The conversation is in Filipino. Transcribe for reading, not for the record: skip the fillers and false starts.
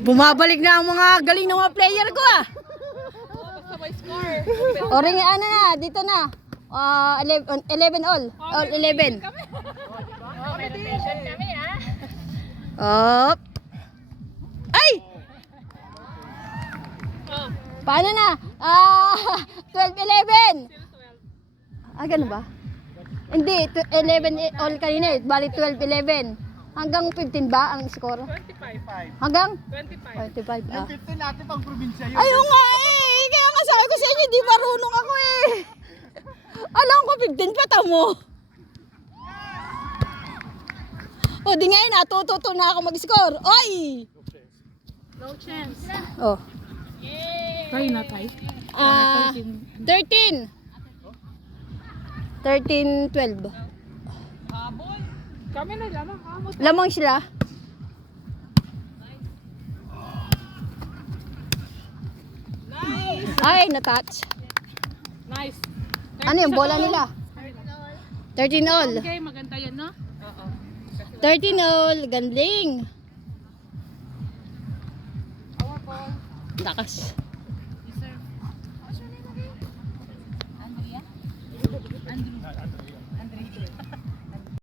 Bumabalik na ang mga galing ng mga player ko ah. O ring ano na, dito na. 11 all. All 11. Op. Ay! Paano na? 12-11. Ganun ba? Hindi, 11 all kanina eh. Bali 12-11. Hanggang 15 ba ang score? 25. Hanggang? 25. 25. Yung 15 natin pang probinsya yun. Ayun nga eh! Kaya nga sabi ko sa inyo, di marunong ako eh. Alam ko 15 pa tamo. O di ngayon, natututo na ako mag-score. Oy! No chance. Oh. Try na tayo. 13. 13-12. Kami na lamang kamot. Lamang sila. Ay, na-touch. Nice. Ano yung bola nila? 13 all. Okay, maganda yan, no? 13 all. Gandling. Lakas.